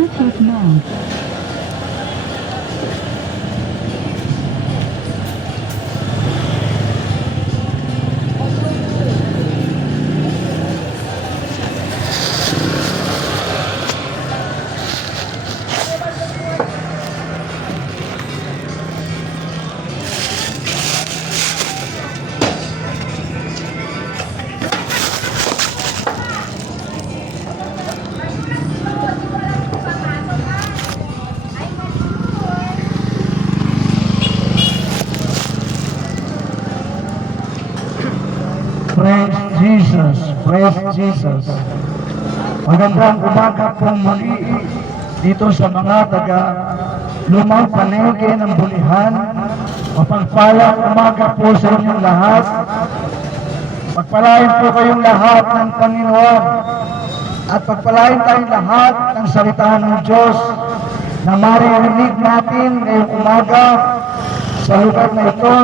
Bluetooth mode. Praise Jesus, praise Jesus. Magandang umaga po muli dito sa mga taga Lumang Palengke ng Bulihan. Mapagpalang umaga po sa inyong lahat. Pagpalain po kayong lahat ng Panginoon at pagpalain tayong lahat ng salita ng Diyos na maririnig natin ngayong umaga sa lugar na ito.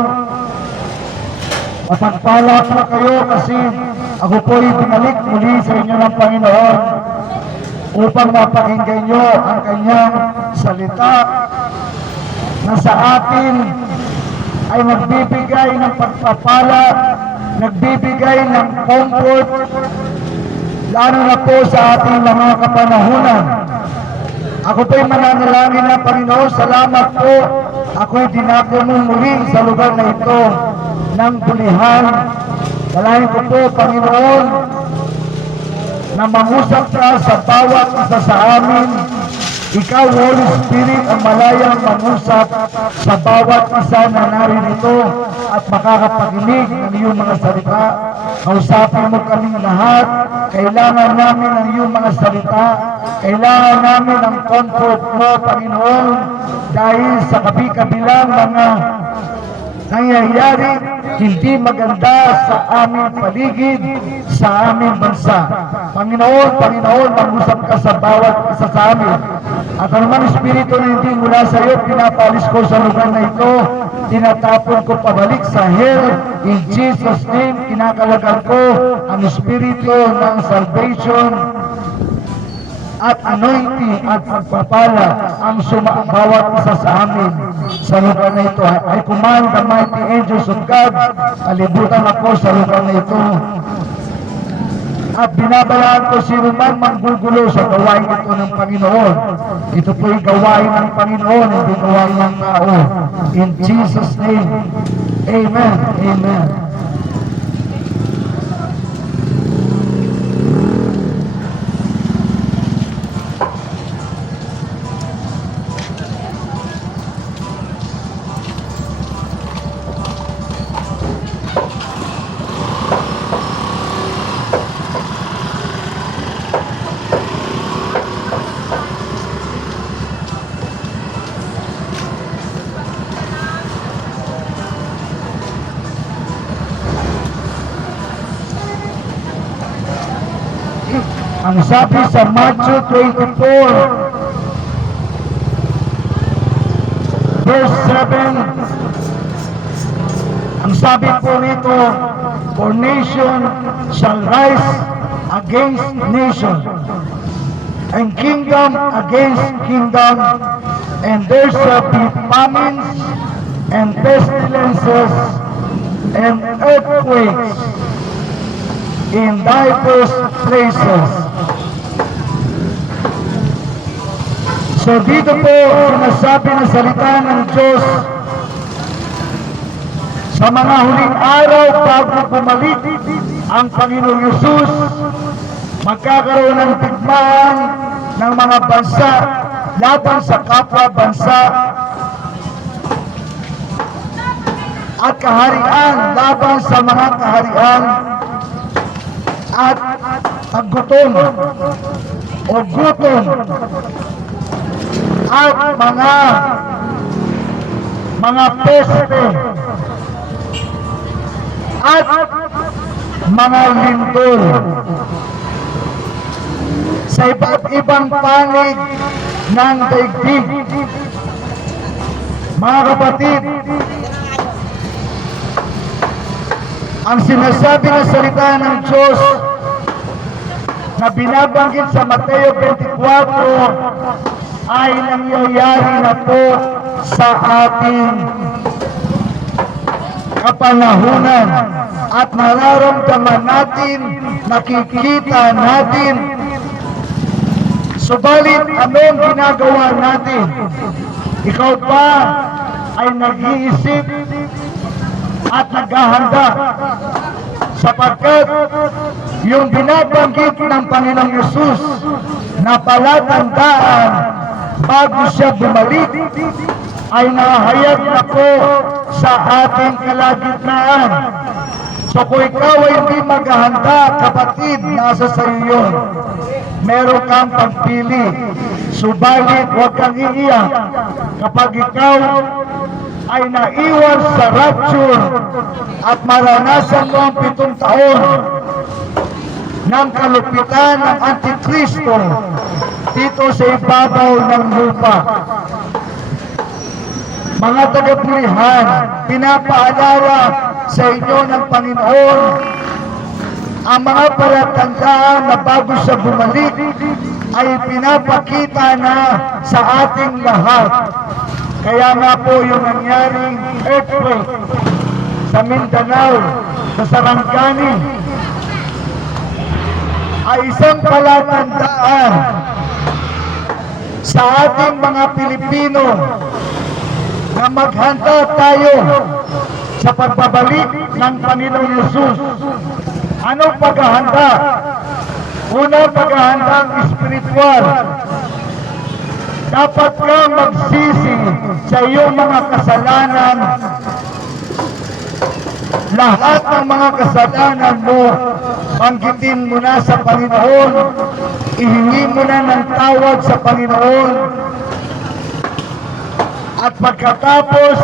Mapagpala po kayo kasi ako po'y binalik muli sa inyo ng Panginoon upang mapakinggan nyo ang kanyang salita na sa atin ay nagbibigay ng pagpapala, nagbibigay ng comfort, lalo na po sa ating mga kapanahunan. Ako po'y mananalangin na Panginoon, salamat po. Ako'y dinako mo muli sa lugar na ito ng Bulihan. Dalahin ko po, Panginoon, na mangusap ka sa bawat isa sa amin. Ikaw, Holy Spirit, ang malayang mangusap sa bawat isa na naririto at makakapakinig ng iyong mga salita. Kausapin mo kaming lahat. Kailangan namin ng iyong mga salita. Kailangan namin ng comfort mo, Panginoon, dahil sa kabi-kabilang mga nangyayari hindi maganda sa aming paligid, sa aming bansa. Panginoon, mangusap ka sa bawat isa sa amin. At anumang espiritu na hindi mula sa iyo, pinapalis ko sa lugar na ito, tinatapon ko pabalik sa hell. In Jesus' name, kinakalagan ko ang espiritu ng salvation at anointing at pagpapala ang bawat isa sa amin sa lugar na ito. I command the mighty angels of God, alibutan ako sa lugar na ito. At binabalaan ko si man manggugulo sa gawain ito ng Panginoon. Ito po'y gawain ng Panginoon, hindi gawain ng tao. In Jesus' name, Amen, Amen. Ang sabi sa Matthew 24, verse 7, ang sabi po nito, for nation shall rise against nation, and kingdom against kingdom, and there shall be famines and pestilences and earthquakes in diverse places. So dito po sinasabi ng salita ng Diyos sa mga huling araw bago bumalik ang Panginoong Yesus, magkakaroon ng digmaan ng mga bansa laban sa kapwa bansa at kaharian laban sa mga kaharian at paggutom o gutom at mga peste at mga lindol sa iba't ibang panig ng daigdig. Mga kapatid, ang sinasabi ng salita ng Diyos na binabanggit sa Mateo 24 ay nangyayari na po sa ating kapanahunan at nararamdaman natin, nakikita natin. Subalit, anong ginagawa natin? Ikaw ba ay nag-iisip at naghahanda? Sapagkat yung binabanggit ng Panginoong Yesus na palatandaan bago siya bumalik ay nahayag na po sa ating kalagitnaan. So kung ikaw ay hindi maghahanda, kapatid, nasa sa iyo yun. Meron kang pagpili. Subalit, huwag kang iiyak. Kapag ikaw ay naiwan sa rapture at maranasan mo ang 7 taon ng kalupitan ng Antikristo dito sa ibabaw ng lupa. Mga tagapilihan, pinapaalala sa inyo ng Panginoon ang mga palatandaan na bago siya bumalik ay pinapakita na sa ating lahat. Kaya nga po yung nangyaring earthquake sa Mindanao, sa Sarangani, ay isang palatandaan sa ating mga Pilipino na maghanda tayo sa pagbabalik ng Panginoong Yesus. Anong paghahanda? Una, paghahandang espiritual. Dapat kang magsisi sa iyong mga kasalanan. Lahat ng mga kasalanan mo, banggitin mo na sa Panginoon. Ihingi mo na ng tawad sa Panginoon. At pagkatapos,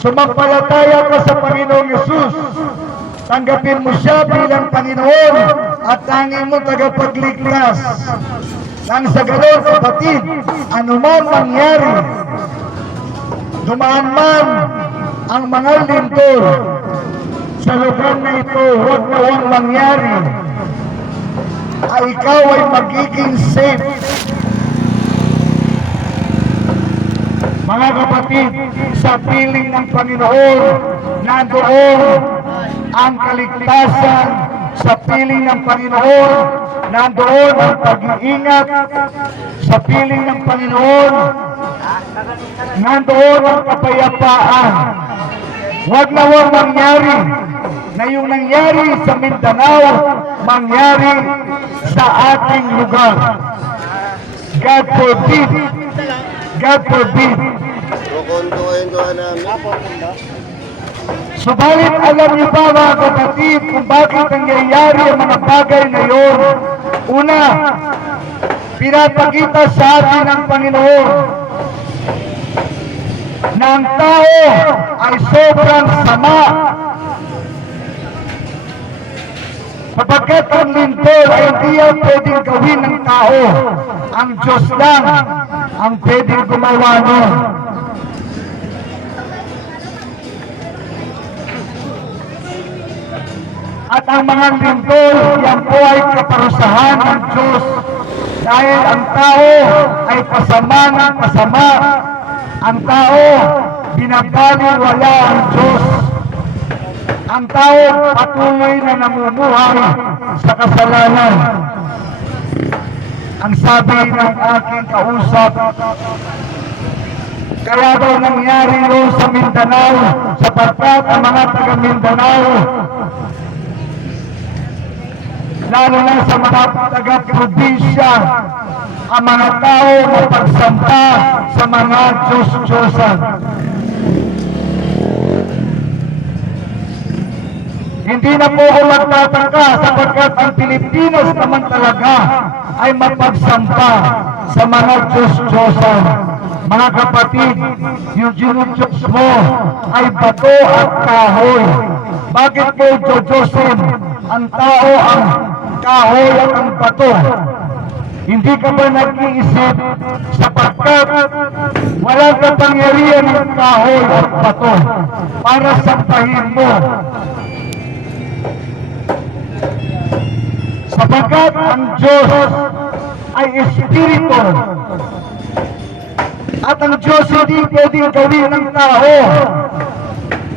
sumampalataya ka sa Panginoong Yesus. Tanggapin mo siya bilang Panginoon at tanging mo tagapagligtas. Nang sa ganon, kapatid, anuman mangyari, dumaan man ang mga lindol sa lugar na ito, huwag na huwag mangyari, ay ikaw ay magiging safe. Mga kapatid, sa piling ng Panginoon, nandoon ang kaligtasan. Sa piling ng Panginoon, nandoon ang pag-iingat. Sa piling ng Panginoon, nandoon ang kapayapaan. Huwag na huwag mangyari na yung nangyari sa Mindanao, mangyari sa ating lugar. God forbid. God forbid. Subalit alam niyo ba mga kapatid kung bakit nangyayari ang mga bagay na yun? Una, pinapakita sa atin ng Panginoon na ang tao ay sobrang sama. Sapagkat ang lindol ay hindi yan pwedeng gawin ng tao. Ang Diyos lang ang pwedeng gumawa nun. At ang mga lindol, yan po ay kaparusahan ng Diyos. Dahil ang tao ay pasama ng pasama. Ang tao, binabaliwala ang Diyos. Ang tao patuloy na namumuhay sa kasalanan. Ang sabi ng aking kausap, kaya daw nangyari yun sa Mindanao, sapagkat ang mga taga Mindanao, lalo na sa mga taga-probinsya, ang mga tao mapagsampa sa mga Diyos-Diyosan. Hindi na po ako magtataka sapagkat ang Pilipinas naman talaga ay mapagsampa sa mga Diyos-Diyosan. Mga kapatid, yung Diyos mo ay bato at kahoy. Bakit po Diyosin ang tao ang kahoy at ang bato? Hindi ka ba nag-iisip sapagkat walang kapangyarihan ng kahoy at bato para sampahin mo sapagkat ang Diyos ay Espiritu. At ang Diyos hindi pwedeng gawin ng tao.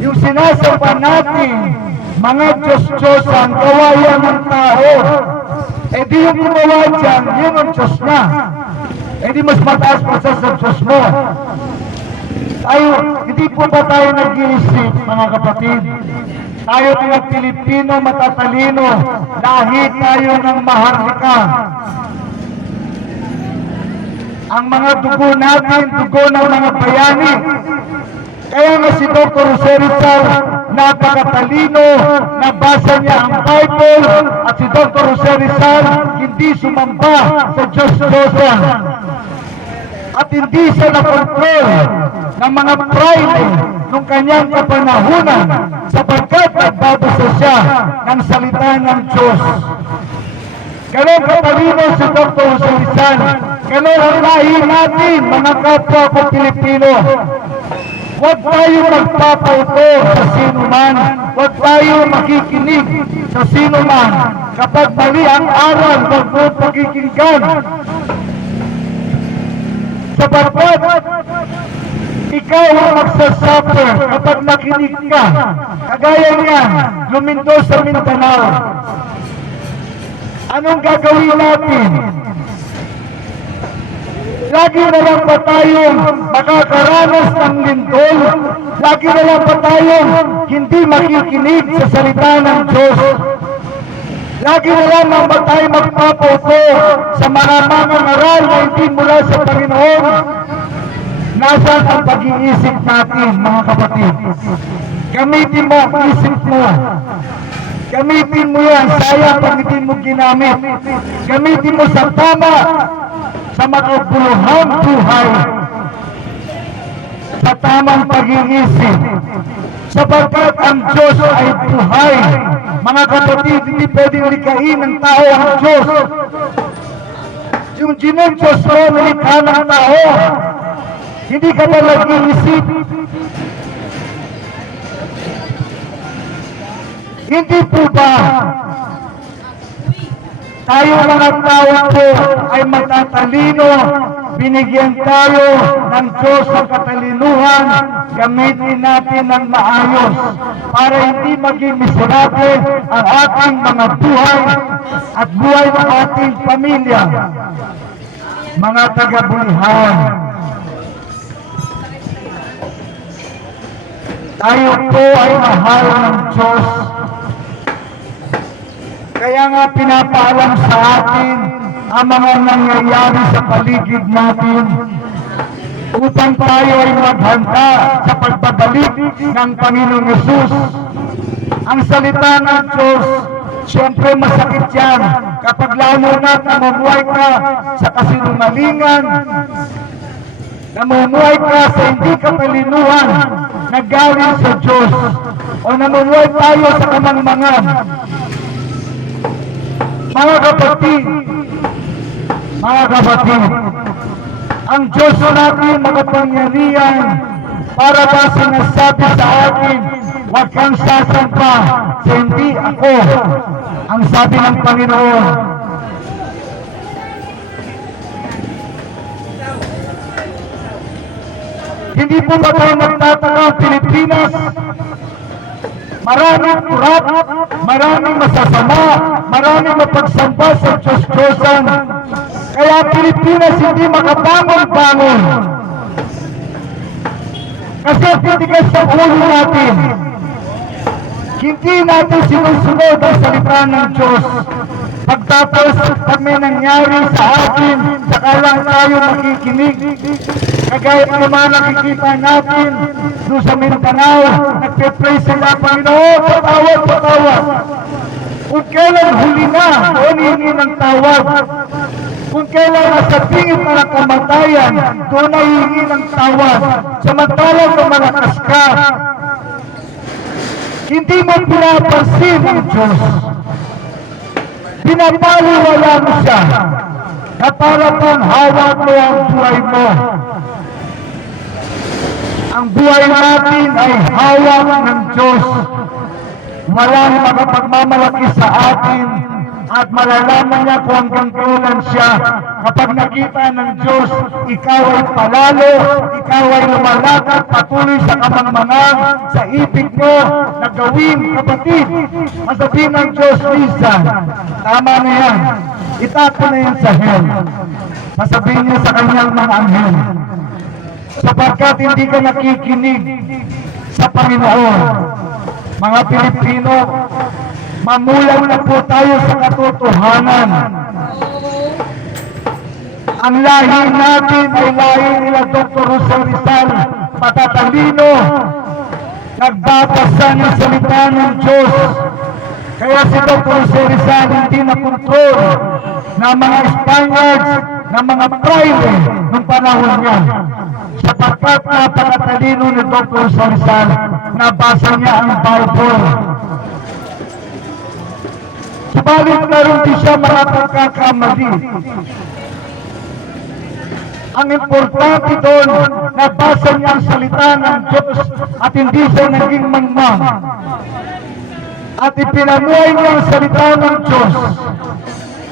Yung sinasamba natin, mga Diyos-Diyosan, gawa yan ng tao. Eh di yung gumawa dyan, yun ang Diyos na. Eh di mas mataas pa sa Diyos mo. Tayo, hindi po ba tayo nag-iisip, mga kapatid? Tayo mga Pilipino matatalino, lahi tayo ng maharlika. Ang mga dugo natin, dugo ng mga bayani. Kaya nga si Dr. Jose Rizal, napakatalino, nabasa niya ang Bible, at si Dr. Jose Rizal hindi sumamba sa Diyos-Diyosan. At hindi siya nakontrol ng mga pride nung kanyang kapanahunan sapagkat nagbabasa siya ng salita ng Diyos. Ganon katalino si Dr. Jose Rizal. Ganon ang lahi natin, mga kapwa ko Pilipino. Huwag tayo magpapauto sa sinuman. Huwag tayo makikinig sa sinuman. Kapag mali ang aral, huwag mo pakikinggan. Sapagkat ikaw ang magsasuffer kapag nakinig ka. Kagaya niya, lumindo sa Mindanao. Anong gagawin natin? Lagi na lang ba tayong makakaranas ng lindol? Lagi na lang ba tayong hindi makikinig sa salita ng Diyos? Lagi na lang ba tayo magpapauto sa maramang aral na hindi mula sa Panginoon? Nasaan ang pag-iisip natin, mga kapatid? Gamitin mo ang isip mo. Gamitin mo yan, sayang pag hindi mo ginamit. Gamitin mo sa tama, sa makabuluhang buhay, sa tamang pag-iisip. Sapagkat ang Diyos ay buhay. Mga kapatid, hindi pwedeng likain ng tao ang Diyos. Yung Diyos mo, nilikha ng tao. Hindi ka ba nag-iisip? Hindi po ba tayo mga tao po ay matatalino, binigyan tayo ng Diyos ng katalinuhan, gamitin natin ng maayos para hindi maging miserable ang ating mga buhay at buhay ng ating pamilya. Mga taga-Bulihan, tayo po ay mahal ng Diyos. Kaya nga pinapaalam sa atin ang mga nangyayari sa paligid natin upang tayo ay maghanda sa pagbabalik ng Panginoong Hesus. Ang salita ng Diyos, siyempre masakit yan kapag lalo na namumuhay ka sa kasinungalingan, namumuhay ka sa hindi katalinuhan na galing sa Diyos, o namumuhay tayo sa kamangmangan. Mga kapatid, ang Diyos natin makapangyarihan para ba sinasabi sa atin, huwag kang sasampa sa hindi ako, ang sabi ng Panginoon. Hindi po ba tayo nagtataka ang Pilipinas? Maraming kurap, maraming masasama, maraming mapagsamba sa Diyos-Diyosan. Kaya Pilipinas hindi makabangon-bangon. Kasi titigas sa ulo natin. Hindi natin sinusunod ang salita ng Diyos. Pagtapos, pag may nangyari sa atin, saka lang tayo makikinig. Kagaya ng mga nakikita natin doon sa Mindanao, nagpe-pray sila, Panginoon, patawad, patawad. Kung kailan huli na, doon hihingi ng tawad. Kung kailan nasa tingin na ng kamatayan, doon na hihingi ng tawad. Samantalang kung malakas ka, hindi mo pinapansin ang Diyos. Pinapaliwala mo siya na para kang hawak mo ang buhay mo. Ang buhay natin ay hawak ng Diyos. Walang makapagmamalaki sa atin at malalaman niya kung hanggang kailan siya. Kapag nakita ng Diyos, ikaw ay palalo, ikaw ay lumalakad patuloy sa kamangmangan, sa ibig mo na gawin, kapatid. Masabihin ng Diyos, Lisa, tama na yan. Itapo na yan sa hell. Masabihin niya sa kanyang mga anghel. Sapagkat hindi ka nakikinig sa Panginoon. Mga Pilipino, mamulat na po tayo sa katotohanan. Ang lahi natin ay lahi nila Dr. Jose Rizal, matatalino, nagbabasa ng salita ng Diyos. Kaya si Dr. Jose Rizal hindi nakontrol ng mga Spaniards, ng mga praile ng panahon niya. Sapagkat napakatalino ni Dr. Jose Rizal, nabasa niya ang Bible. Subalit meron din siya mga pagkakamali. Ang importante doon, nabasa niya ang salita ng Diyos at hindi siya naging mangmang. At ipinamuhay niya ang salita ng Diyos.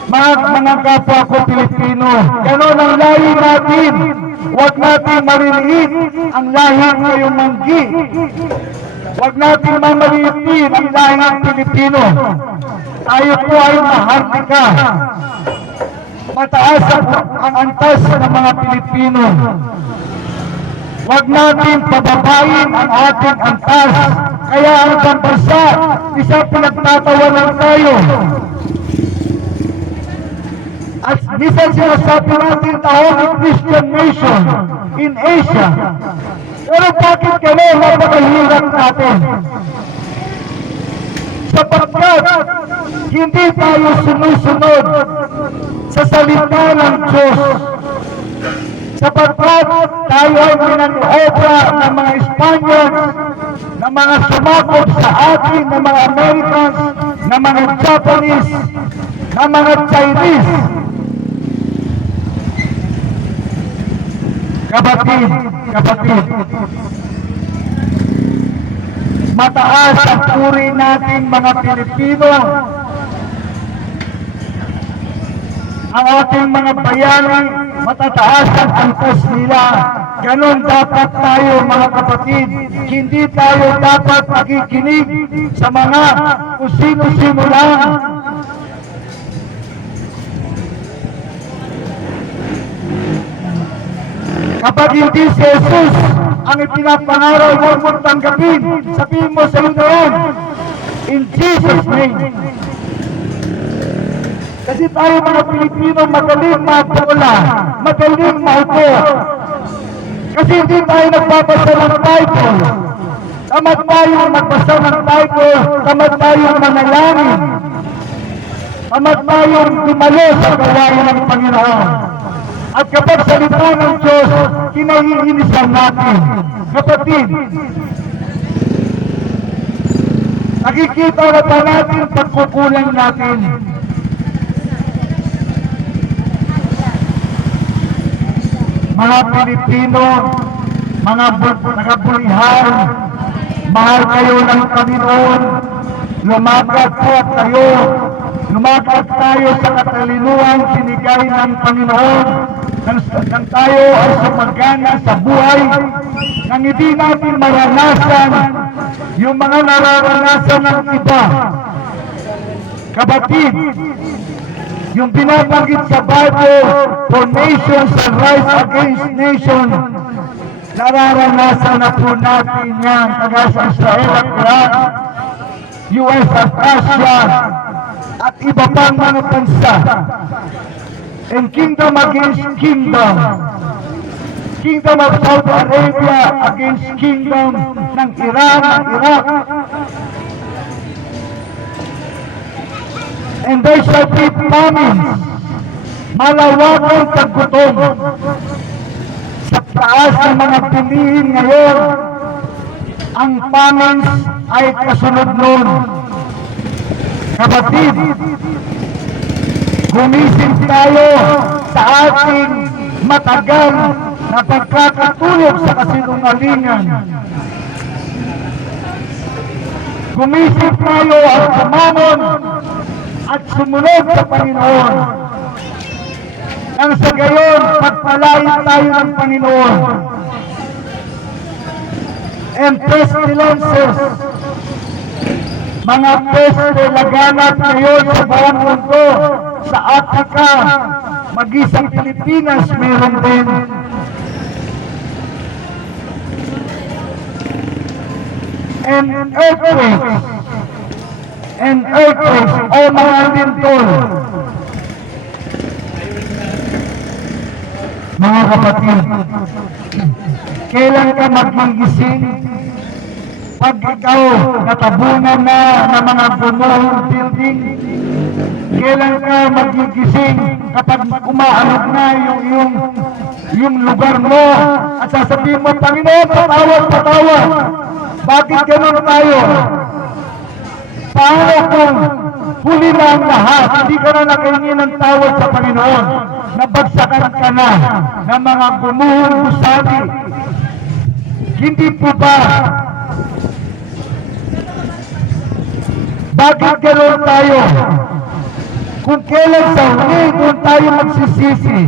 Mga kapwa ko Pilipino, gano'n ang lahi natin. Huwag natin mariliit ang lahi ngayong manggi. Huwag natin mamaliitin ang lahi ng Pilipino. Tayo po ay mahardika. Mataas ang antas ng mga Pilipino. Huwag natin pababain ang ating antas. Kaya ang bansa, isa pinagtatawanan tayo. At minsan sinasabi natin taong Christian nation in Asia. Pero bakit gano'n napakahirap natin? Sapagkat hindi tayo sumusunod sa salita ng Diyos. Sapagkat tayo ay minanoobra ng mga Espanyol, ng mga sumakop sa atin, ng mga Americans, ng mga Japanese, ng mga Chinese. Kapatid, mataas ang puri natin mga Pilipino. Ang ating mga bayani, matataas ang antas nila. Ganon dapat tayo mga kapatid. Hindi tayo dapat makikinig sa mga kung sino-sino lang. Kapag hindi si Jesus ang ipinapangaraw, huwag mong tanggapin. Sabihin mo sa iyo noon, in Jesus' name. Kasi tayo mga Pilipino magaling mabola, magaling maupo. Kasi hindi tayo nagbabasa ng Bible. Tamad tayo magbasa ng Bible, tamad tayo manalangin. Tamad tayo dumalo sa gawain ng Panginoon. At kapag salita ng Diyos, kinaiinisan natin. Kapatid, nakikita na ba natin pagkukulang natin? Mga Pilipino, mga nagabulihan, mahal kayo ng Panginoon, lumakad po kayo, lumakad tayo sa katalinuhan binigay ng Panginoon, nang tayo ay sumagana sa buhay, nang hindi natin maranasan yung mga nararanasan ng iba. Kapatid, yung binabanggit sa Bible, for nations and rise against nation, nararanasan na po natin yan, kagaya sa Israel at Iran, US at Russia, at iba pang mga bansa. And kingdom against kingdom, kingdom of Saudi Arabia against kingdom ng Iran at Iraq. And there shall be famines, malawakang paggutom. Sa taas ng mga piliin ngayon, ang famines ay kasunod nun. Kapatid, gumising tayo sa ating matagal na pagkakatulog sa kasinungalingan. Gumising tayo at kumanon at sumunod sa Panginoon. Nang sa gayon, pagpalain tayo ng Panginoon. And pestilences, mga peste laganap ngayon sa buong mundo, sa Africa, mag-isang Pilipinas meron din. And earthquakes, o mga lindol. Mga kapatid, kailan ka magigising? Pag ikaw natabunan na ng mga gumuhong building, kailan ka magigising kapag umaalog na yung lugar mo at sasabihin mo, Panginoon, patawad. Bakit ganun tayo? Paano kung huli na ang lahat, hindi ka na nakahingi ng tawad sa Panginoon, nabagsakan ka na ng mga gumuhong gusali? Hindi po ba? Bakit gano'n tayo? Kung kailan sa huli, doon tayo magsisisi.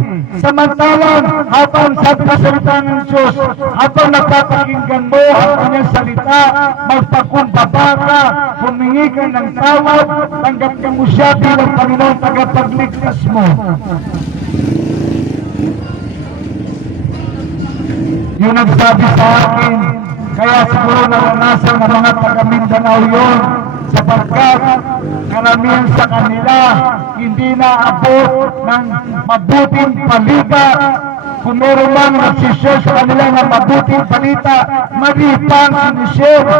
Samantalang, habang sabi na salita ng Diyos, habang napapakinggan mo ang kanyang salita, magpakumbaba ka, humingi ka ng tawad, tanggap ka mo siya bilang Panginoon tagapagligtas mo. Yung nagsabi sa akin, kaya siguro naranasan ng mga taga-Mindanao yun, sapagkat karamihan sa kanila hindi naabot ng mabuting balita. Kung meron man nagsishare sa kanila ng mabuting balita, maripang sinishare.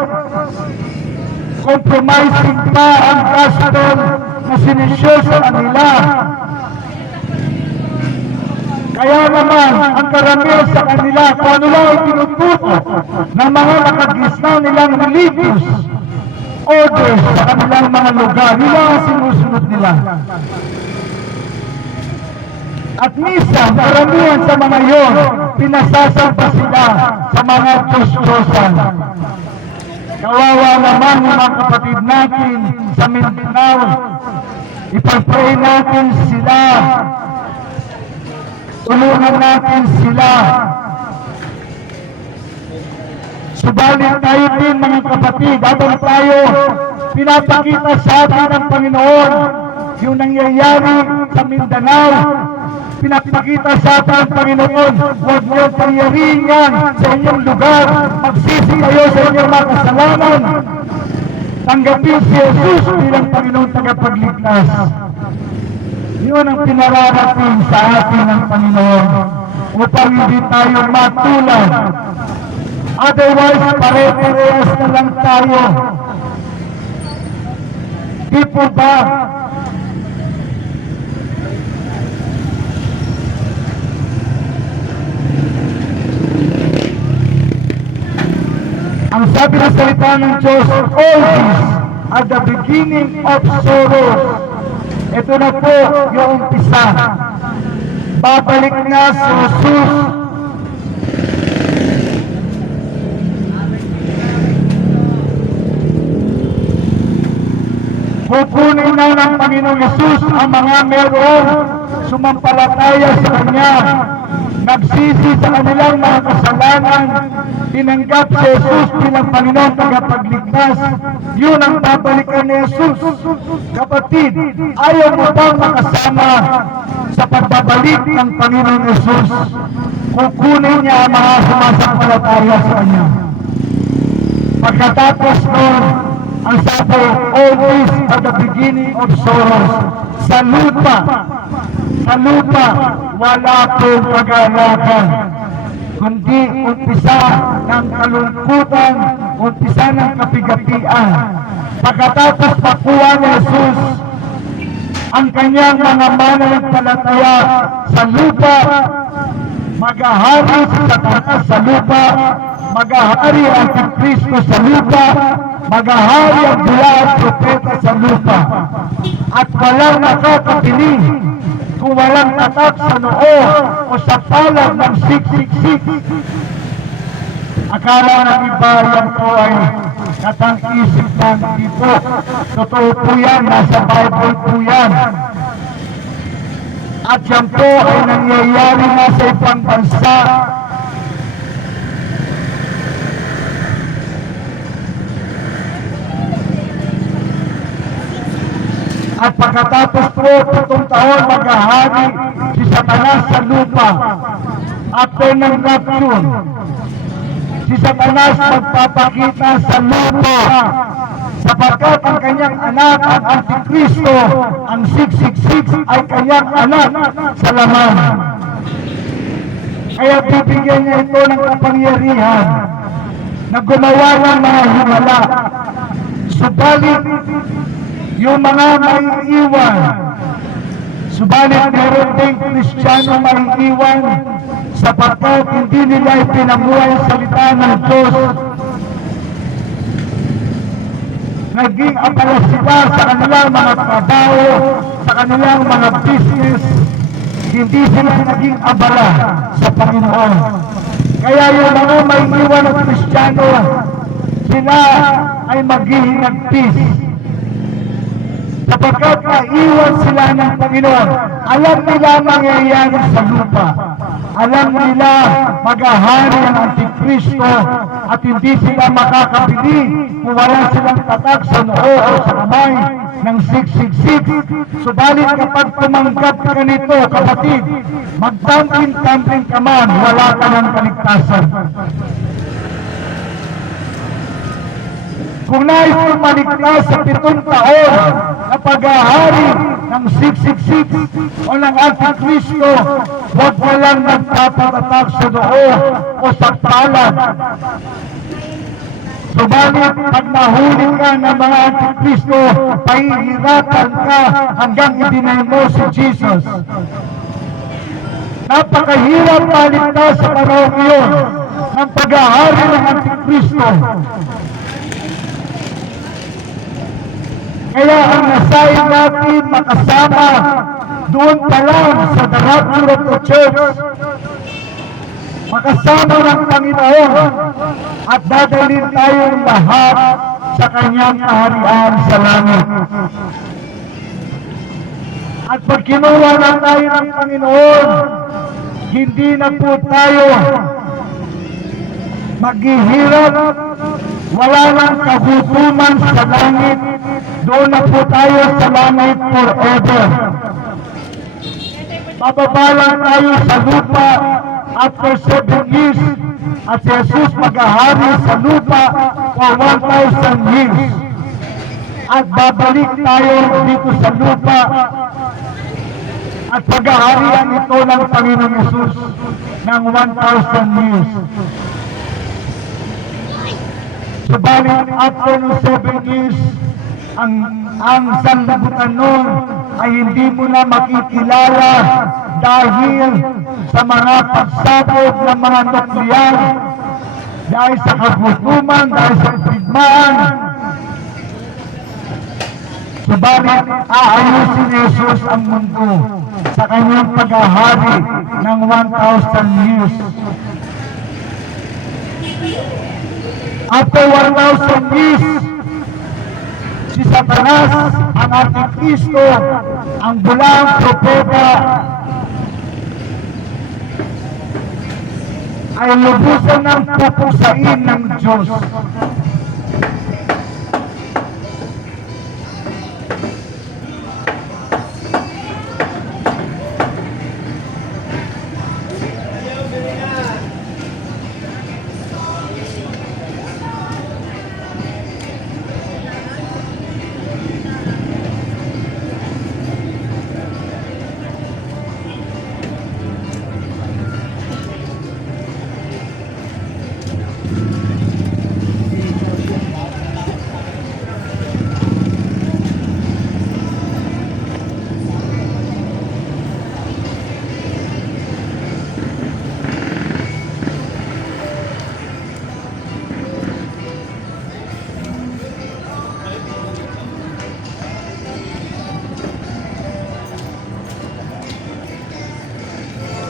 Compromising pa ang gospel na sinishare sa kanila. Kaya naman, ang karamihan sa kanila, kung ano lang ay tinututo ng mga nakagisnaw nilang religious orders sa kanilang mga lugar, nila ang sinusunod nila. At minsan, karamihan sa mga yon, pinasasamba sila sa mga Diyos-Diyosan. Kawawa naman yung mga kapatid natin sa Mindanao. Ipag-pray natin sila. Tulungan natin sila. Subalit tayo din mga kapatid, habang tayo pinapakita sa atin ng Panginoon yung nangyayari sa Mindanao, pinapakita sa atin ng Panginoon, huwag niyo pangyarihin yan sa inyong lugar, magsisi kayo sa inyong mga kasalanan, tanggapin si Jesus bilang Panginoon tagapagligtas. Yun ang pinararating sa atin ng Panginoon upang hindi tayo matulad. Otherwise, pare-parehas na lang tayo. Di po ba? Ang sabi ng salita ng Diyos, all this at the beginning of sorrows. Ito na po yung umpisa. Babalik na si Jesus. Kukunin na ng Panginoong Jesus ang mga mayroong sumampalataya sa Kanya, nagsisi sa kanilang mga kasalanan, tinanggap si Jesus bilang Panginoon tagapagligtas. Yun ang babalikan ni Jesus. Kapatid, ayaw mo bang makasama sa pagbabalik ng Panginoong Jesus? Kukunin niya ang mga sumasampalataya sa Kanya. Pagkatapos nun, ang sabi, all this at the beginning of sorrows. Sa lupa, wala pong kagalakan, kundi umpisa ng kalungkutan, umpisa ng kapigatian. Pagkatapos makuha ni Jesus ang kanyang mga mananampalataya sa lupa, maghahari si Satanas sa lupa, maghahari ang Kristo sa lupa, maghahari ang bula at propeta sa lupa. At walang nakakapili kung walang tatak sa noo o sa palad ng 666. Akala ng iba yan po ay katang-isip ng tipo. Totoo po yan, nasa Bible po yan. At yan po ay nangyayari na sa ibang bansa. At pagkatapos po, 7 taon maghahari si Satanas sa lupa. After ng rapture, si Satanas magpapakita sa lupa sapagkat ang kanyang anak, ang Antikristo, ang 666 ay kanyang anak sa laman. Kaya bibigyan niya ito ng kapangyarihan na gumawa ng mga himala. Subalit, yung mga maiiwan, subalit meron ding Kristiyano maiiwan sapagkat hindi nila ipinamuhay ang salita ng Diyos. Naging abala sila sa kanilang mga trabaho, sa kanilang mga business, hindi sila naging abala sa Panginoon. Kaya yung mga maiiwan ng Kristiyano, sila ay maghihinagpis. Sapagkat naiwan sila ng Panginoon, alam nila mangyayari sa lupa. Alam nila maghahari ang Antikristo at hindi sila makakabili kung wala silang tatak sa noo o sa kamay ng 666. Subalit kapag tumanggap ka nito, kapatid, magtamping-tamping ka man, wala ka ng kaligtasan. Kung nais kong maligtas sa 7 taon na paghahari ng 666 o ng Antikristo, huwag mo lang nagpapatatak sa noo o sa palad. Subalit, pag nahuli ka ng mga Antikristo, pahihirapan ka hanggang i-deny mo si Jesus. Napakahirap maligtas sa panahon yun ng paghahari ng Antikristo. Kaya ang nasayin natin makasama doon pa lang sa the rapture of the church, makasama ng Panginoon at dadalhin tayong lahat sa kanyang kaharian sa langit. At pag kinuha na tayo ng Panginoon, hindi na po tayo maghihirap, wala nang kagutuman sa langit. Doon na po tayo sa langit forever. Bababa lang tayo sa lupa after 7 years at si Jesus maghahari sa lupa for 1,000 years. At babalik tayo dito sa lupa at paghaharian ito ng Panginoong Jesus ng 1,000 years. Subalit after ng 7 years, ang sanlibutan nun ay hindi mo na makikilala dahil sa mga pagsabog ng mga nuklear, dahil sa kagutuman, dahil sa digmaan. Subalit aayusin ni Jesus ang mundo sa kanyang paghahari ng 1,000 years. After 1,000 years, si Satanas, ang Antikristo, ang bulang propeta, ay lubusan ng pupusain ng Diyos.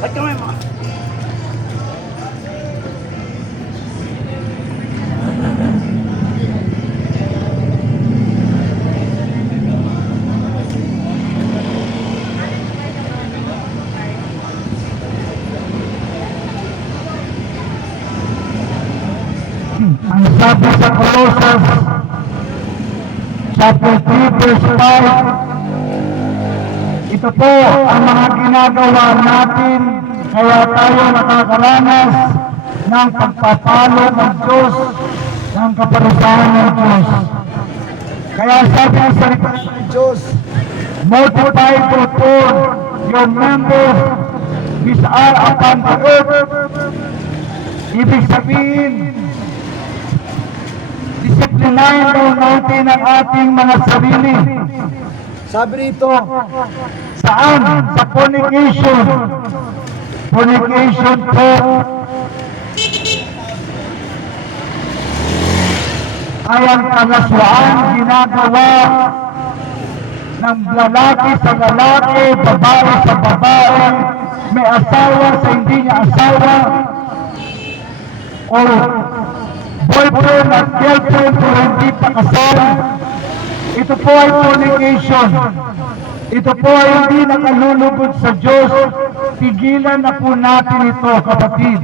Ba't kamay mo? sabi sa Colossus chapter 3 verse 5, ito po ang mga ginagawa natin kaya tayo nakakaranas ng pagpapalo ng Diyos, ng kaparusahan ng Diyos. Kaya sabi ng salita ng Diyos, multiply therefore your members which are upon the earth. Ibig sabihin, disiplinahin daw natin ang ating mga sarili. Sabi rito, saan? Sa fornication. Fornication po ay ang kalaswaan ginagawa ng lalaki sa lalaki, babae sa babae, may asawa sa hindi niya asawa, o boyfriend at girlfriend pero hindi pa kasal. Ito po ay fornication. Ito po ay hindi nakalulugod sa Diyos. Tigilan na po natin ito, kapatid.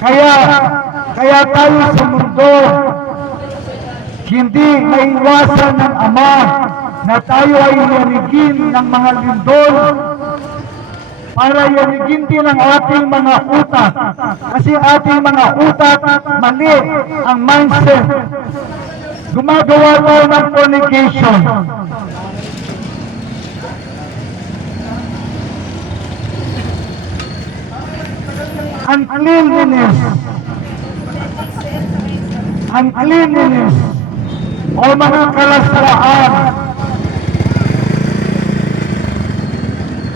Kaya tayo sa mundo, hindi maiwasan ng Ama na tayo ay yanigin ng mga lindol para yanigin din ang ating mga utak. Kasi ating mga utak, mali ang mindset. Gumagawa tayo ng fornication. Uncleanliness. Uncleanliness. O mga kalaswaan.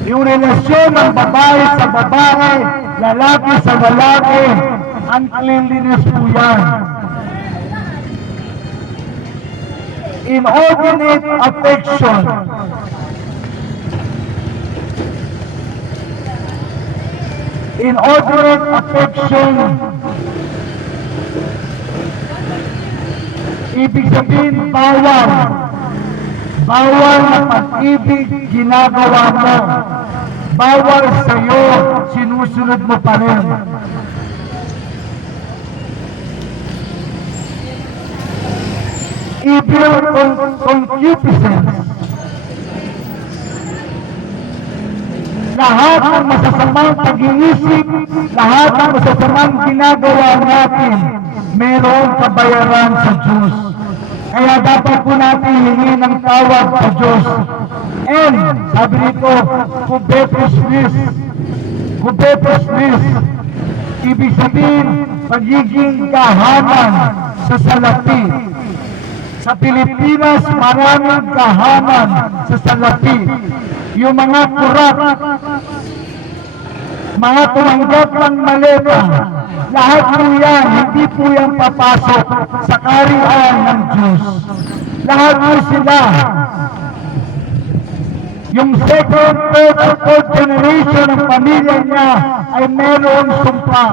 Yung relasyon ng babae sa babae, lalaki sa lalaki, uncleanliness po yan. Inordinate affection. Inordinate affection. Ibig sabihin, bawal. Bawal na pag-ibig ginagawa mo. Bawal sa'yo, sinusunod mo pa rin. Evil concupiscence. Lahat ng masasamang pag-iisip, lahat ng masasamang ginagawa natin, mayroong kabayaran sa Diyos. Kaya dapat po natin hingin ng tawad sa Diyos. And, sabi nito, covetousness. Covetousness. Ibig sabihin, pagiging kahanan sa salapi. Sa Pilipinas, maraming kahanan sa salapi. Yung mga kurap, mga tumanggap ng maleta, lahat po yan, hindi po yan papasok sa kaharian ng Diyos. Lahat po sila. Yung second, third, at fourth generation ng pamilya niya ay mayroong sumpa.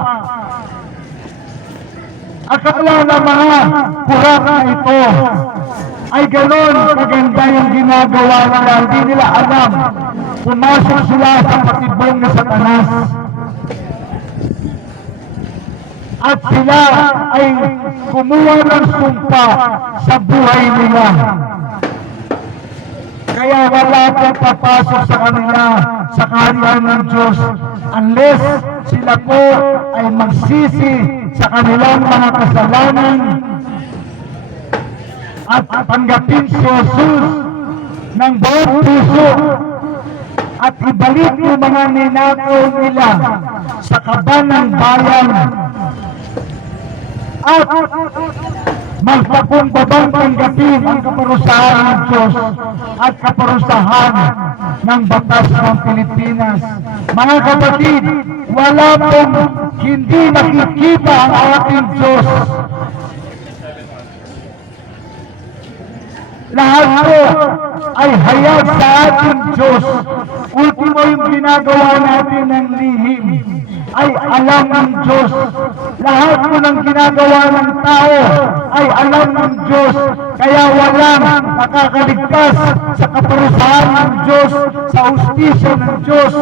Akala na mga kurap na ito ay ganon kaganda yung ginagawa nila. Hindi nila alam. Pumasok sila sa patibong na Satanas. At sila ay kumuha ng sumpa sa buhay nila. Kaya wala pong papasok sa kanila sa kaharian ng Diyos unless sila po ay magsisi sa kanilang mga kasalanan at tanggapin si Jesus ng buong puso at ibalik yung mga ninakaw nila sa kaban ng bayan at magpakumbabang tanggapin ang kaparusahan ng Diyos at kaparusahan ng batas ng Pilipinas. Mga kapatid, wala pong hindi nakikita ang ating Diyos. Lahat po ay hayag sa ating Diyos. Ultimo yung ginagawa natin ng lihim ay alam ng Diyos. Lahat po ng ginagawa ng tao ay alam ng Diyos. Kaya walang nakakaligtas sa kaparusahan ng Diyos, sa hustisya ng Diyos,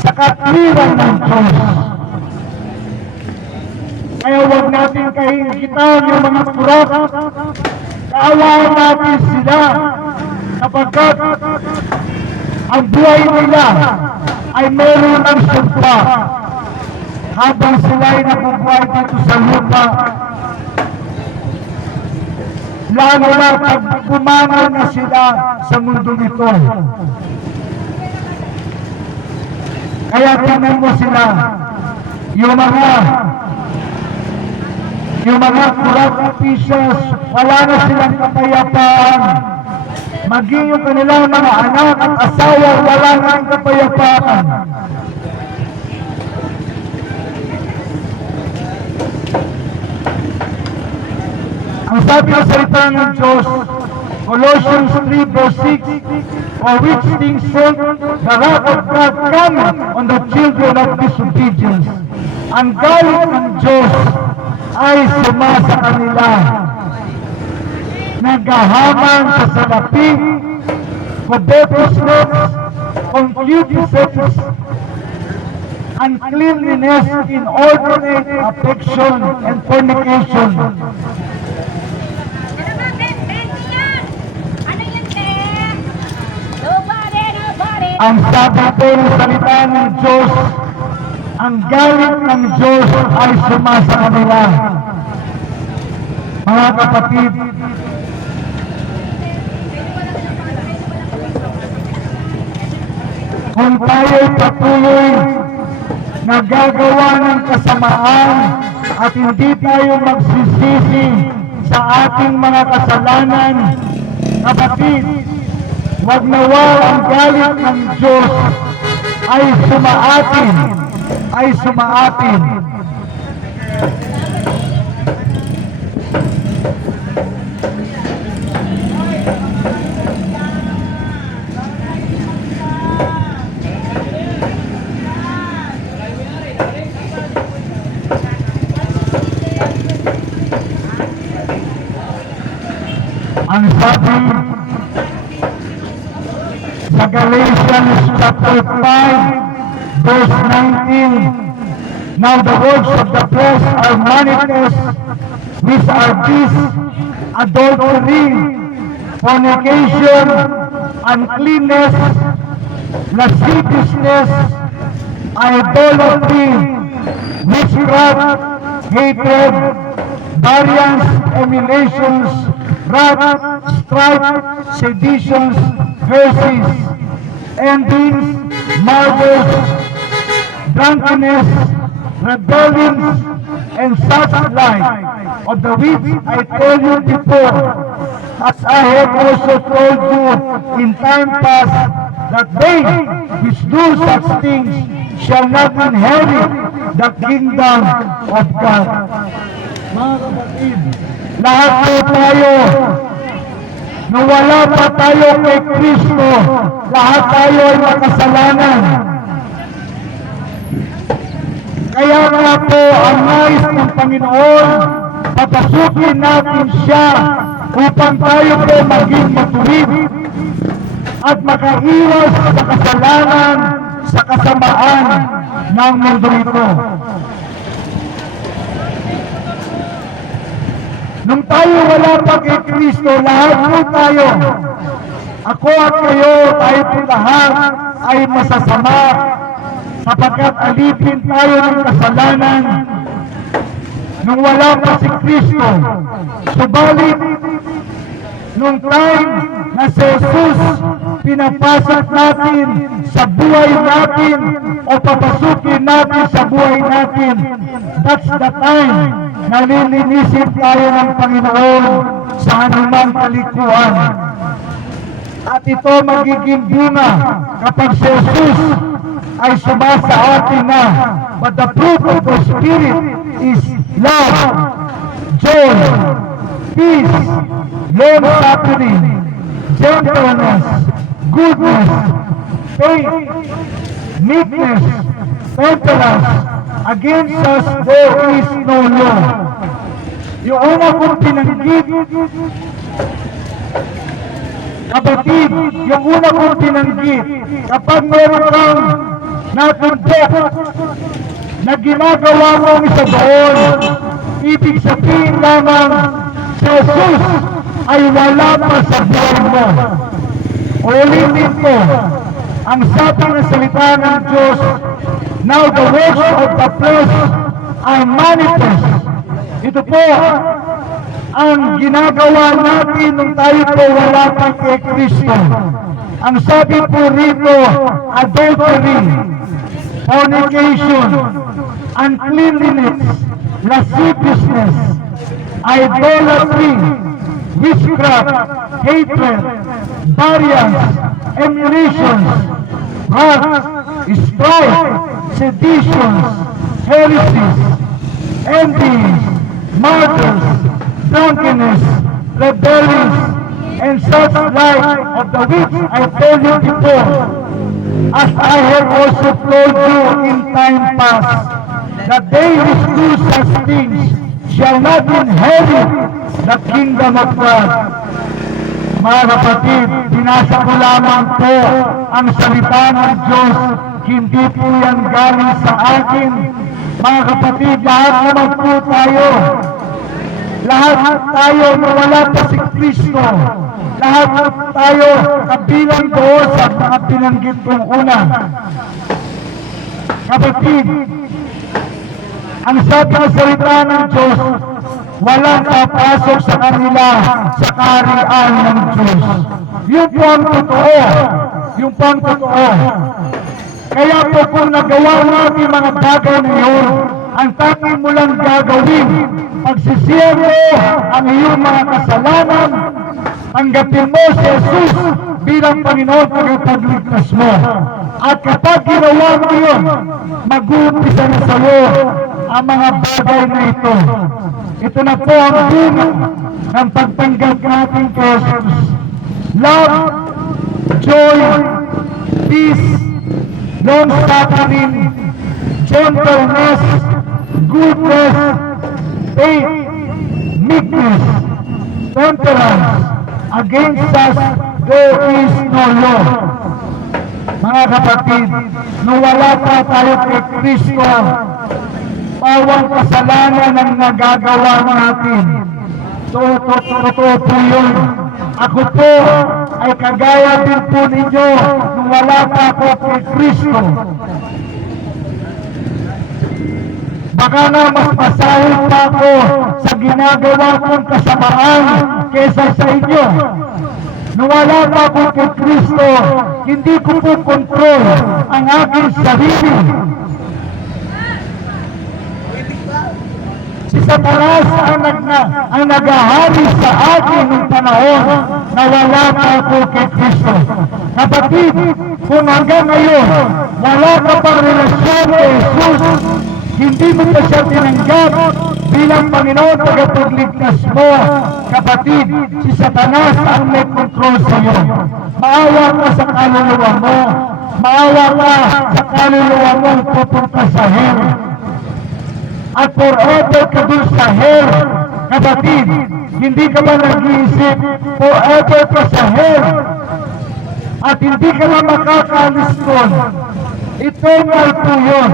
sa katwiran ng Diyos. Kaya huwag natin protektahan yung mga kurap. Kaawaan natin sila sapagkat ang buhay nila ay meron ng sumpa habang sila ay nabubuhay dito sa lupa. Lalo na pag pumangal na sila sa mundo nito. Kaya tingnan mo sila, yung mga corrupt officials, wala na silang kapayapaan. Maging yung kanilang mga anak at asawa, wala na ang kapayapaan. Ang sabi ng salita ng Diyos, Colossians 3 verse 6, for which things sake the wrath of God cometh on the children of disobedience. Ang galit ng Diyos ay sumasa kanila. Naghahamon sa salapi, covetousness, concupiscence, uncleanliness, inordinate affection, and fornication. Ang sabi po ng salita ng Diyos, ang galit ng Diyos ay sumasa kanila. Mga kapatid, kung tayo'y patuloy na gagawa ng kasamaan at hindi tayo magsisisi sa ating mga kasalanan, kapatid, wag nawa ang galit ng Diyos ay sumaatin. Ang sabi sa Galatians chapter 5 verse 19, now the works of the flesh are manifest, which are these: adultery, fornication, uncleanness, lasciviousness, idolatry, witchcraft, hatred, variance, emulations, wrath, strife, seditions, heresies, envies, murders, drunkenness, rebellions, and such like, of the which I told you before, as I have also told you in time past, that they which do such things shall not inherit the kingdom of God. Mga kapatid, lahat po tayo, nung wala pa tayo kay Kristo, lahat tayo ay makasalanan. Kaya nga po, ang nais ng Panginoon, papasukin natin siya upang tayo po maging matuwid at makaiwas sa kasalanan, sa kasamaan ng mundo ito. Nung tayo wala pa kay Kristo, lahat po tayo, ako at kayo, tayo po lahat ay masasama sapagkat alipin tayo ng kasalanan nung wala pa si Kristo. Subalit, nung time na si Jesus pinapasok natin sa buhay natin o papasukin natin sa buhay natin, that's the time na lilinisin tayo ng Panginoon sa anumang kalikuan. At ito magiging bunga kapag si Jesus ay sumasa atin na. But the fruit of the Spirit is love, joy, peace, long-suffering, gentleness, goodness, faith, meekness, temperance. Against us there is no law. Yung una kong pinanggit, kapatid, yung una kong pinanggit, kapag meron kang natundok na ginagawa mo isa doon, ibig sabihin lamang si Jesus ay wala pa sa buhay mo. Ulitin ko, ang sabi ng salita ng Diyos, now the works of the flesh are manifest. Ito po ang ginagawa natin nung tayo po wala pang kay Kristo. Ang sabi po rito, adultery, fornication, uncleanliness, lasciviousness, idolatry, witchcraft, hatred, variance, emulations, wrath, strife, seditions, heresies, envies, murders, drunkenness, rebellions, and such like, of the which I told you before, as I have also told you in time past, that they which do such things shall not inherit the kingdom of God. Mga kapatid, binasa ko lamang po ang salita ng Diyos, hindi po yan galing sa akin. Mga kapatid, lahat naman po tayo, lahat tayo na wala pa si Kristo, lahat tayo kabilang doon sa mga binanggit kong una. Kapatid, ang sabi ng salita ng Diyos, walang papasok sa kanila sa kaharian ng Diyos. Yun po ang totoo. Yun po ang totoo. Kaya po kung nagawa natin mga bagay na yun, ang tanging mo lang gagawin, pagsisiyan mo ang iyong mga kasalanan, tanggapin mo si Jesus bilang Panginoon tagapagligtas mo. At kapag ginawa mo yun, mag-uumpisa na sa iyo ang mga bagay na ito. Ito na po ang bunga ng pagtanggap natin kay Jesus. Love, joy, peace, long-suffering, gentleness, goodness, faith, meekness, temperance. Against us there is no law. Mga kapatid, nung wala pa tayo kay Kristo, bawang kasalanan ang nagagawa natin. Totoo po yun. Ako po ay kagaya din po ninyo nung wala pa ako kay Kristo. Baka na mas masahil pa ako sa ginagawa kong kasamaan kesa sa inyo. Nung wala pa ako kay Kristo, hindi ko po kontrol ang aking sarili. Si Satanas ang naghahari sa akin ng panahon na wala pa ako kay Kristo. Kapatid, kung hanggang ngayon wala ka pang relasyon kay Jesus, hindi mo pa siya tinanggap bilang Panginoon tagapagligtas mo, kapatid, si Satanas ang may control sa iyo. Maawa ka sa kaluluwa mo, maawa ka sa kaluluwa mo pupunta sa hell. At forever ka dun sa hell, kapatid, hindi ka ba nag-iisip, forever ka sa hell, at hindi ka na makakaalis doon. Eternal po yun.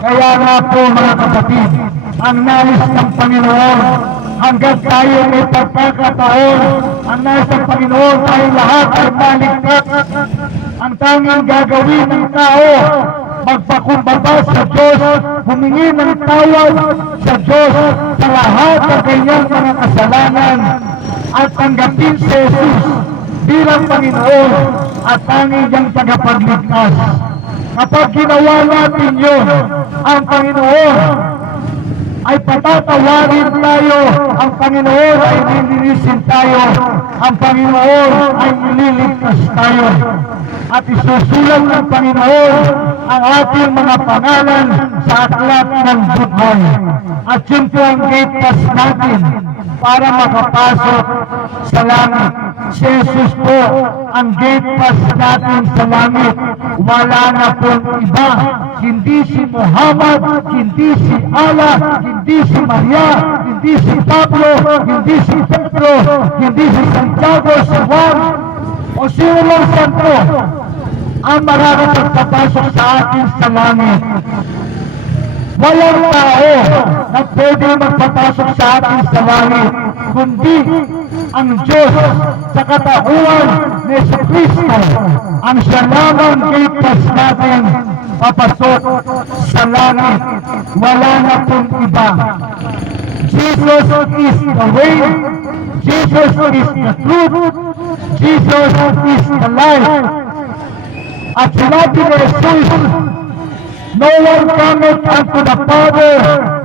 Kaya nga po mga kapatid, ang nais ng Panginoon, hanggang tayo may pagkakataon, ang nais ng Panginoon ay lahat ay maligtas. Ang tanging gagawin ng tao, magpakumbaba sa Diyos, humingi ng tawad sa Diyos sa lahat ng kanyang mga kasalanan, at tanggapin si Jesus bilang Panginoon at tanging niyang tagapagligtas. Kapag ginawa natin yun, ang Panginoon ay patatawarin tayo, ang Panginoon ay nililisin tayo, ang Panginoon ay nililigtas tayo, at isusulat ng Panginoon ang ating mga pangalan sa aklat ng buhay. At yun po ang gate pass natin para makapasok sa langit. Si Jesus po ang gate pass natin sa langit. Wala na pong iba, hindi si Muhammad, hindi si Allah, hindi si Maria, hindi si Pablo, hindi si Pedro, hindi si Santiago, si Juan, o sino lang santo ang makakapagpapasok sa atin sa langit. walang tao na pwede magpapasok sa atin sa langit, kundi ang Diyos sa katauhan ni Jesucristo ang siya lamang ligtas natin papasok sa langit. Wala na pong iba. Jesus is the way, Jesus is the truth, Jesus is the life. At sinabi ni Jesus, no one cometh unto the Father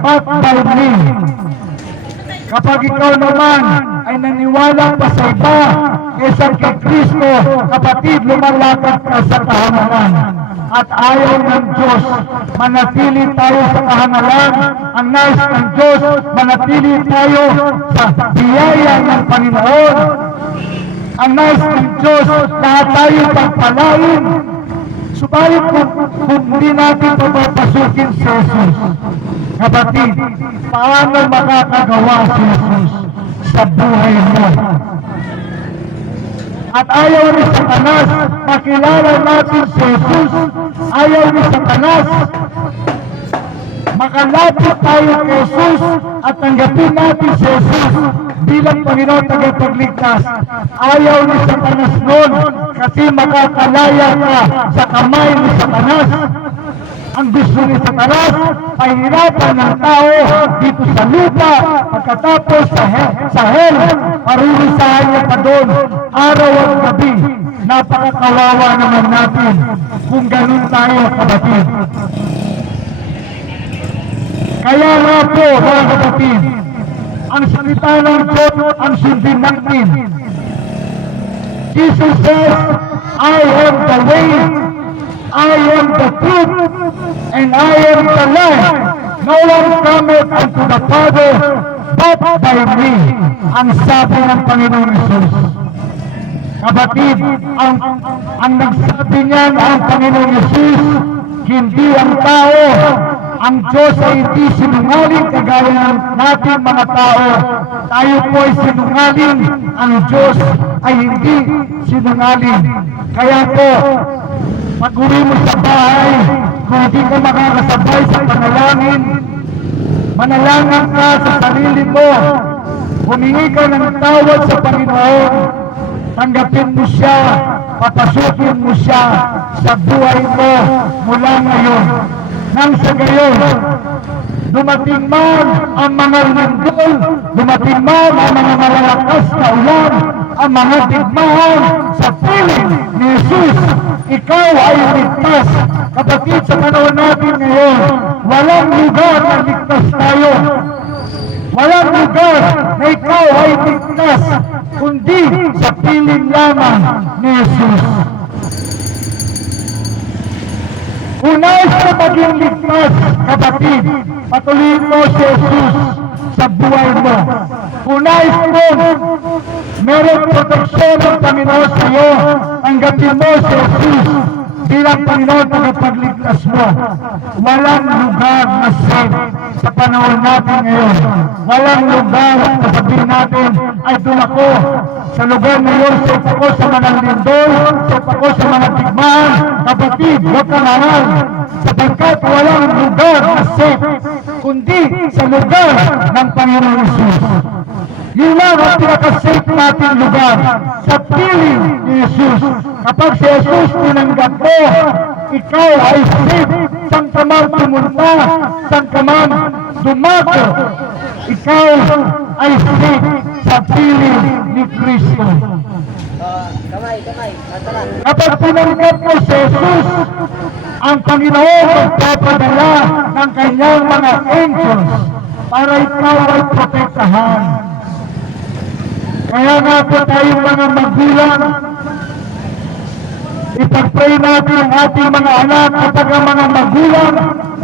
but by me. Kapag ikaw naman ay naniwala pa sa iba kaysa kay Kristo, kapatid, lumalakad ka sa kahangalan. At ayaw ng Diyos, manatili tayo sa kahangalan. Ang nais ng Diyos, manatili tayo sa biyaya ng Panginoon. Ang nais ng Diyos, lahat tayo pagpalain. Subalit kung hindi natin papapasukin si Jesus, kapatid, paano makakagawa si Jesus sa buhay mo? At ayaw ni Satanas, makilala natin si Jesus. Ayaw ni Satanas, makalapit tayo kay Jesus at tanggapin natin si Jesus bilang Panginoon tagapagligtas. Ayaw ni Satanas noon kasi makakalaya ka sa kamay ni Satanas. Ang gusto ni Satanas, pahirapan ng tao dito sa lupa, pagkatapos sa hell, parurusahan niya pa doon, araw at gabi. Napakakawawa naman natin kung ganun tayo, kapatid. Kaya nga po, mga kapatid, ang salita ng Diyos ang sundin natin. Jesus says, I am the way, I am the truth, and I am the life. No one cometh unto the Father but by me. Ang sabi ng Panginoon Jesus. Kapatid, ang nagsabi niyan ang Panginoon Jesus, hindi ang tao. Ang Diyos ay hindi sinungaling kagaya natin mga tao. Tayo po ay sinungaling. Ang Diyos ay hindi sinungaling. Kaya po, pag-uwi mo sa bahay, kung hindi ka makakasabay sa panalangin, manalangin ka sa sarili mo, humingi ka ng tawad sa Panginoon, tanggapin mo siya, papasukin mo siya sa buhay mo mula ngayon. Nang sa gayon, dumating man ang mga lindol, dumating man ang mga malalakas na ulan, ang mga digmaan sa piling ni Jesus, ikaw ay ligtas. Kapatid, sa panahon natin ngayon, walang lugar na ligtas tayo. Walang lugar na ikaw ay ligtas, kundi sa piling lamang ni Jesus. Unais na maging ligtas, kapatid, patuloy mo si Jesus sa buhay mo. Unais mo, meron proteksyon ng Panginoon sa iyo, tanggapin mo si Jesus bilang Panginoon tagapagligtas mo. Walang lugar na safe sa panahon natin ngayon. Walang lugar na sabihin natin, ay doon ako sa lugar ngayon, safe ako sa mga lindol, safe ako sa mga tigmaan. Kapatid, huwag kang aral, sapagkat walang lugar na safe, kundi sa lugar ng Panginoon Jesus. Yun lang ang pinaka-safe natin lugar, sa piling ni Jesus. Kapag si Jesus tinanggap mo, ikaw ay safe. Saan ka man pumunta, saan ka man dumako, ikaw ay safe sa piling ni Kristo. Kapag tinanggap mo si Jesus, ang Panginoon magpapadala ng kanyang mga angels para ikaw ay protektahan. Kaya nga po tayong mga magulang, ipag-pray natin ang ating mga anak kapag ang mga magulang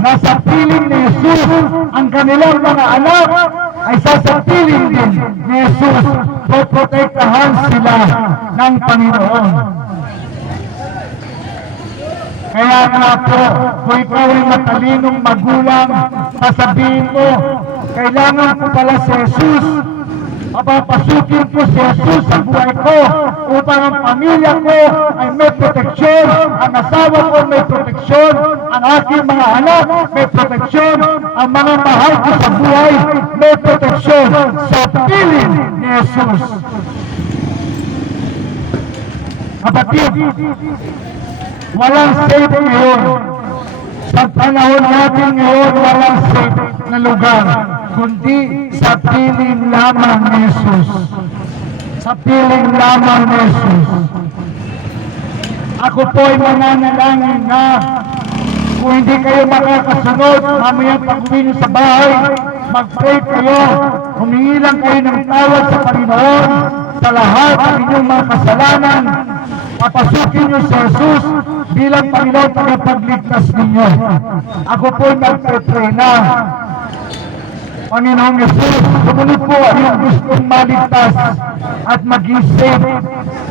nasa piling ni Jesus, ang kanilang mga anak ay sasapiling din ni Jesus, poprotektahan sila ng Panginoon. Kaya nga po, kung ikaw ay matalinong magulang, sasabihin mo, kailangan ko pala si Jesus Papapasukin ko si Jesus sa buhay ko upang ang pamilya ko ay may proteksyon, ang asawa ko may proteksyon, ang aking mga anak may proteksyon, ang mga mahal ko sa buhay may proteksyon sa piling ni Jesus. Kapatid, walang safe ngayon. Sa panahon natin ngayon, walang safe na lugar, kundi sa piling lamang ni Jesus. Sa piling lamang ni Jesus. Ako po ay mananalangin na kung hindi kayo makakasunod, mamaya pag-uwi niyo sa bahay, mag-pray kayo, humingi lang kayo ng tawad sa Panginoon sa lahat ng inyong mga kasalanan. Papasukin niyo si Jesus bilang Panginoon tagapagligtas ninyo. Ako po ay magpe-pray na. Panginoong Jesus, sumunod po ang iyong gustong maligtas at mag-isip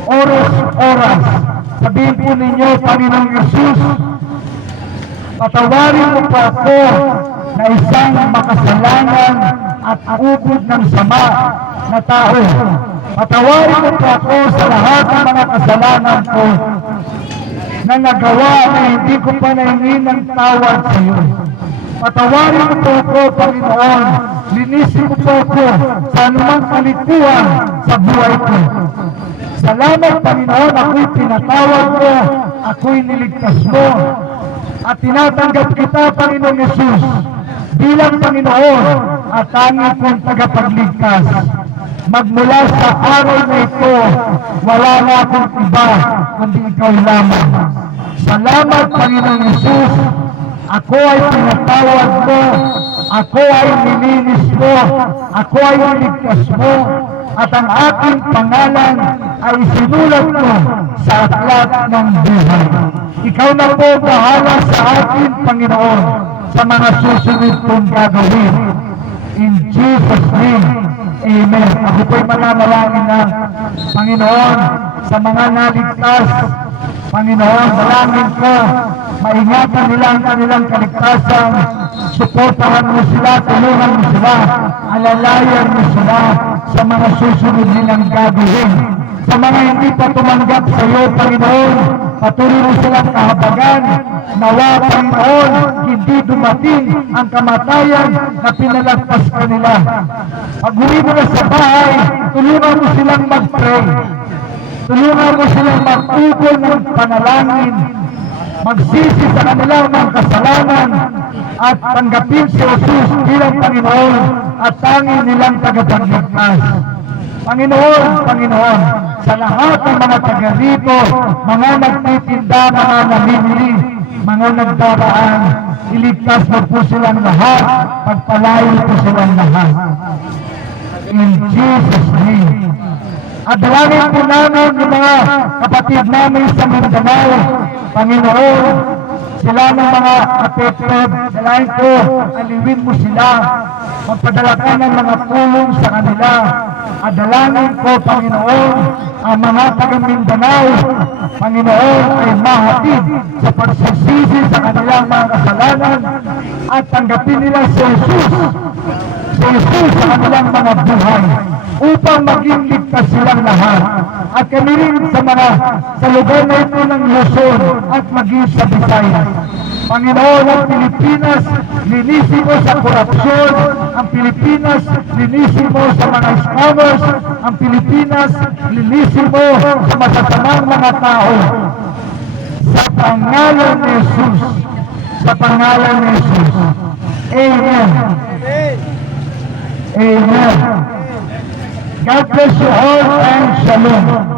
oras-oras. Sabihin po ninyo, Panginoong Jesus, patawarin mo po ako na isang makasalanan at ubod ng sama na tao. Patawarin mo po ako sa lahat ng mga kasalanan ko na nagawa na hindi ko pa nahingi ng tawad sa iyo. Patawarin mo po ako, Panginoon. Linisin mo po ako sa anumang kalikuan sa buhay ko. Salamat, Panginoon, ako'y pinatawad mo, ako'y niligtas mo. At tinatanggap kita, Panginoong Jesus, bilang Panginoon at tanging kong tagapagligtas. Magmula sa araw na ito, wala na akong iba, kundi ikaw lamang. Salamat, Panginoong Jesus. Ako ay pinatawad mo, ako ay nilinis mo, ako ay niligtas mo, at ang aking pangalan ay sinulat mo sa aklat ng buhay. Ikaw na po bahala sa akin, Panginoon, sa mga susunod kong gagawin. In Jesus' name, Amen. Ako po'y mananalangin na, Panginoon, sa mga naligtas, Panginoon, dalangin ko, maingatan nila ang kanilang kaligtasan, suportahan mo sila, tulungan mo sila, alalayan mo sila sa mga susunod nilang gagawin. Sa mga hindi pa tumanggap sa iyo, Panginoon, patuloy mo silang kahabagan. Nawa, Panginoon, hindi dumating ang kamatayan na pinalagpas kanila. Pag-uwi mo na sa bahay, tulungan mo silang mag-pray. Tulungan mo silang mag-ugol ng panalangin, magsisi sa kanilang mga kasalanan, at tanggapin si Jesus bilang Panginoon at tanging nilang tagapagligtas. Panginoon, Panginoon, sa lahat ng mga taga rito, mga nagtitinda, mga namimili, mga nagdaraan, iligtas mo po silang lahat, pagpalayo po silang lahat. In Jesus' name. At dalangin po namin yung mga kapatid namin sa Mindanao, Panginoon, sila ng mga affected, dalangin ko, aliwin mo sila, magpadala ka ng mga tulong sa kanila. At dalangin ko, Panginoon, ang mga taga Mindanao, Panginoon, ay mahatid sa pagsisisi sa kanilang mga kasalanan at tanggapin nila si Jesus sa kanilang mga buhay upang maging ligtas silang lahat. At kami rin sa lugar na ito ng Luzon at maging sa Visayas. Panginoon, ang Pilipinas, linisin mo sa korupsyon. Ang Pilipinas, linisin mo sa mga scammers. Ang Pilipinas, linisin mo sa masasamang mga tao. Sa pangalan ni Jesus. Sa pangalan ni Jesus. Amen. Amen. God bless you all and shalom.